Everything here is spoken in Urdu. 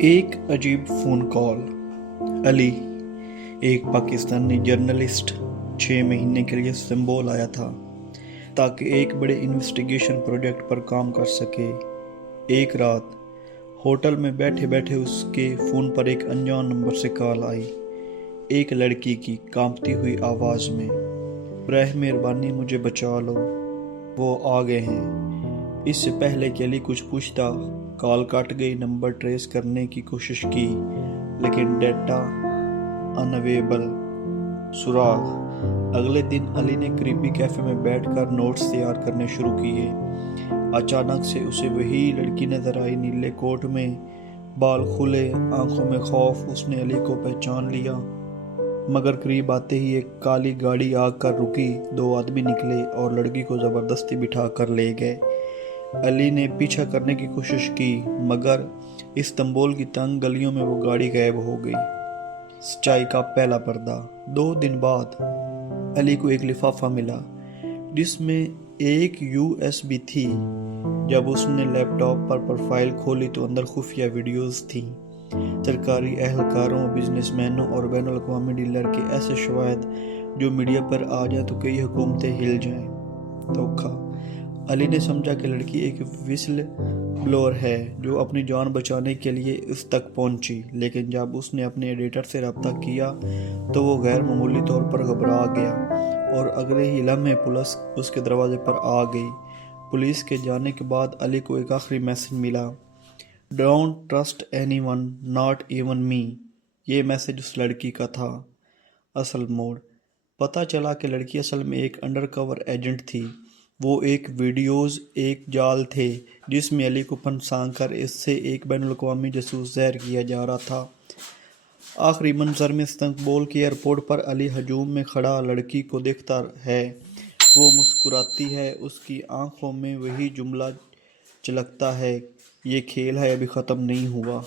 ایک عجیب فون کال۔ علی، ایک پاکستانی جرنلسٹ 6 مہینے کے لیے استنبول آیا تھا تاکہ ایک بڑے انویسٹیگیشن پروجیکٹ پر کام کر سکے۔ ایک رات ہوٹل میں بیٹھے بیٹھے اس کے فون پر ایک انجان نمبر سے کال آئی، ایک لڑکی کی کانپتی ہوئی آواز میں۔ براہ مہربانی مجھے بچا لو، وہ آ گئے ہیں۔ اس سے پہلے کہ علی کچھ پوچھتا، کال کٹ گئی۔ نمبر ٹریس کرنے کی کوشش کی لیکن ڈیٹا انویلیبل۔ سراغ۔ اگلے دن علی نے قریبی کیفے میں بیٹھ کر نوٹس تیار کرنے شروع کیے۔ اچانک سے اسے وہی لڑکی نظر آئی، نیلے کوٹ میں، بال کھلے، آنکھوں میں خوف۔ اس نے علی کو پہچان لیا، مگر قریب آتے ہی ایک کالی گاڑی آ کر رکی۔ 2 آدمی نکلے اور لڑکی کو زبردستی بٹھا کر لے گئے۔ علی نے پیچھا کرنے کی کوشش کی مگر استنبول کی تنگ گلیوں میں وہ گاڑی غائب ہو گئی۔ سچائی کا پہلا پردہ۔ 2 دن بعد علی کو ایک لفافہ ملا جس میں ایک USB تھی۔ جب اس نے لیپ ٹاپ پر پروفائل کھولی تو اندر خفیہ ویڈیوز تھیں، سرکاری اہلکاروں، بزنس مینوں اور بین الاقوامی ڈیلر کے ایسے شواہد جو میڈیا پر آ جائیں تو کئی حکومتیں ہل جائیں۔ دھوکہ۔ علی نے سمجھا کہ لڑکی ایک وسل بلوئر ہے جو اپنی جان بچانے کے لیے اس تک پہنچی، لیکن جب اس نے اپنے ایڈیٹر سے رابطہ کیا تو وہ غیر معمولی طور پر گھبرا گیا اور اگلے ہی لمحے پولیس اس کے دروازے پر آ گئی۔ پولیس کے جانے کے بعد علی کو ایک آخری میسج ملا، don't trust any one, not even me. یہ میسج اس لڑکی کا تھا۔ اصل موڑ۔ پتہ چلا کہ لڑکی اصل میں ایک انڈر کور ایجنٹ تھی۔ وہ ایک ویڈیوز ایک جال تھے جس میں علی کو پھنسا کر اس سے ایک بین الاقوامی جاسوس ظاہر کیا جا رہا تھا۔ آخری منظر میں استنبول کی ایئرپورٹ پر علی ہجوم میں کھڑا لڑکی کو دیکھتا ہے۔ وہ مسکراتی ہے، اس کی آنکھوں میں وہی جملہ چلکتا ہے، یہ کھیل ہے ابھی ختم نہیں ہوا۔